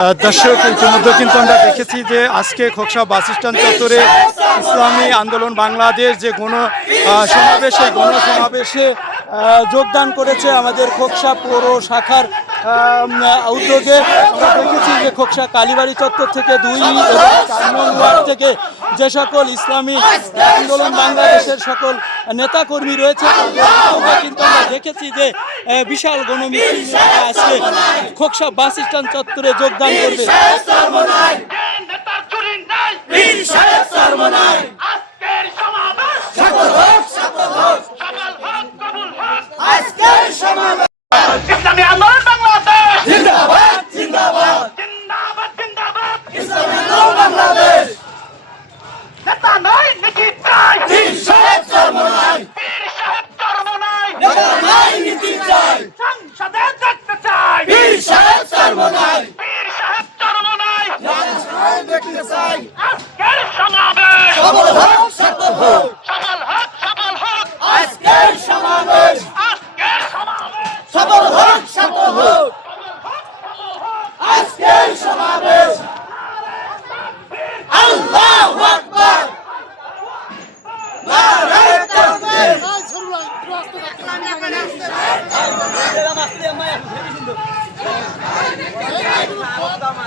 দর্শক ইতিমধ্যে কিন্তু আমরা দেখেছি যে আজকে খোকসা বাস স্ট্যান্ড চত্বরে ইসলামী আন্দোলন বাংলাদেশ যে গণ সমাবেশে গণ সমাবেশে যোগদান করেছে আমাদের খোকসা পৌর শাখার উদ্যোগে। আমরা দেখেছি যে খোকসা কালীবাড়ি চত্বর থেকে দুই এবং চার থেকে যে সকল ইসলামী আন্দোলন বাংলাদেশের সকল নেতাকর্মী রয়েছে কিন্তু আমরা দেখেছি যে বিশাল নিয়ে আজকে খোকসা বাস স্ট্যান্ড চত্বরে যোগদান করবে নেতার চুরি নাই বীর সাহেব সর্বনাশ আজকের সমাবেশ সকল হোক সকল হোক সকাল হক কবুল হক আজকের সমাবেশ ইসলামী আন্দোলন বাংলাদেশ জিন্দাবাদ জিন্দাবাদ জিন্দাবাদ জিন্দাবাদ ইসলামী আন্দোলন বাংলাদেশ নেতা নাই নীতি চাই বীর সাহেব সর্বনাশ বীর সাহেব চর্ম নাই নেতা নাই নীতি চাই সংসদে দেখতে চাই বীর সাহেব সর্বনাশ বীর সাহেব চর্ম নাই। দেখতে চাই। আজকের সমাবেশ। সকল হোক সকল হোক। সফল হক সফল হক। আজকের সমাবেশ। আজকের সমাবেশ। সকল হোক সকল হোক। আজকের সমাবেশ। আল্লাহু আকবার। নারায়ে তাকবীর বীর সাহেব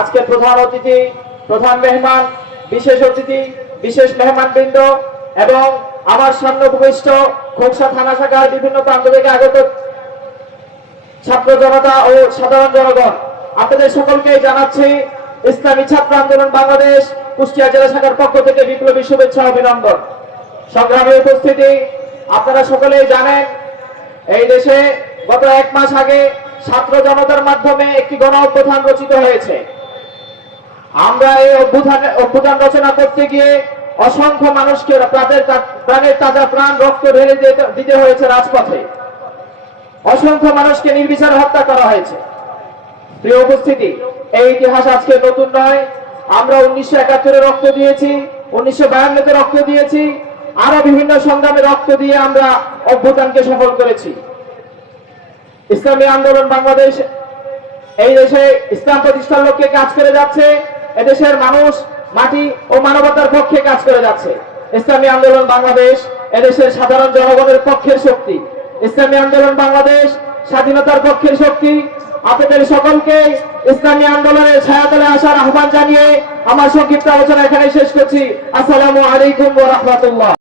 আজকের প্রধান অতিথি, প্রধান মেহমান, বিশেষ অতিথি, বিশেষ মেহমানবৃন্দ এবং আমার সামনে উপবিষ্ট খোকসা থানা শাখার বিভিন্ন প্রান্ত থেকে আগত ছাত্র জনতা ও সাধারণ জনগণ। আপনাদের সকলকে জানাচ্ছি, ইসলামী ছাত্র আন্দোলন বাংলাদেশ কুষ্টিয়া জেলা শাখার পক্ষ থেকে বিপ্লবী শুভেচ্ছা অভিনন্দন। সংগ্রামী উপস্থিতি, আপনারা সকলেই জানেন, এই দেশে গত এক মাস আগে ছাত্র জনতার মাধ্যমে একটি গণ অভ্যুত্থান রচিত হয়েছে। আমরা এই অভ্যুত্থান অভ্যুত্থান রচনা করতে গিয়ে অসংখ্য মানুষকে প্রাণের প্রাণের তাজা প্রাণ রক্ত ঢেলে দিতে- দিতে হয়েছে রাজপথে। অসংখ্য মানুষকে নির্বিচারে হত্যা করা হয়েছে। প্রিয় উপস্থিতি, এই ইতিহাস আজকে নতুন নয়। আমরা উনিশশো একাত্তরে রক্ত দিয়েছি, উনিশশো বায়ান্নতে রক্ত দিয়েছি, আরও বিভিন্ন সংগ্রামে রক্ত দিয়ে আমরা অভ্যুত্থানকে সফল করেছি। ইসলামী আন্দোলন বাংলাদেশ, এই দেশে ইসলাম প্রতিষ্ঠার লক্ষ্যে কাজ করে যাচ্ছে। এদেশের মানুষ, মাটি ও মানবতার পক্ষে কাজ করে যাচ্ছে। ইসলামী আন্দোলন বাংলাদেশ এদেশের সাধারণ জনগণের পক্ষের শক্তি। ইসলামী আন্দোলন বাংলাদেশ স্বাধীনতার পক্ষের শক্তি। আপনাদের সকলকে ইসলামী আন্দোলনের ছায়াতলে আসার আহ্বান জানিয়ে আমার সংক্ষিপ্ত আলোচনা এখানে শেষ করছি। আসসালামু আলাইকুম রাহমাতুল্লাহ।